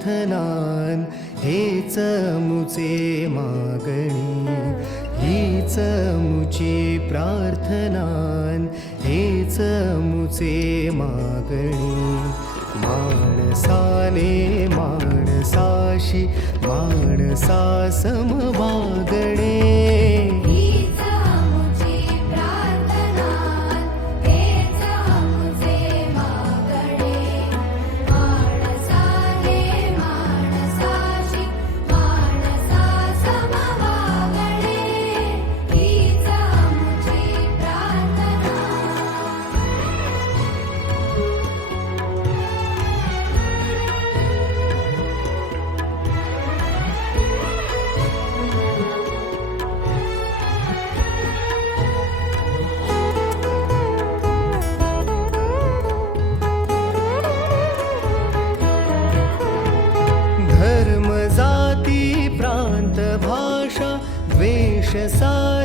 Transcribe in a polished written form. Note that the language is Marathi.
प्रार्थनान हेच मुचे मागणी, हीच मुची प्रार्थनान हेच मुचे मागणी. माणसाने माणसाशी माणसा सम वागणे, हीच मुची प्रार्थना, हेच मुचे मागणे. माणसाने माणसाशी माणसा सम वागणे, हीच मुची प्रार्थना. धर्म जाती प्रांत भाषा वेश सारी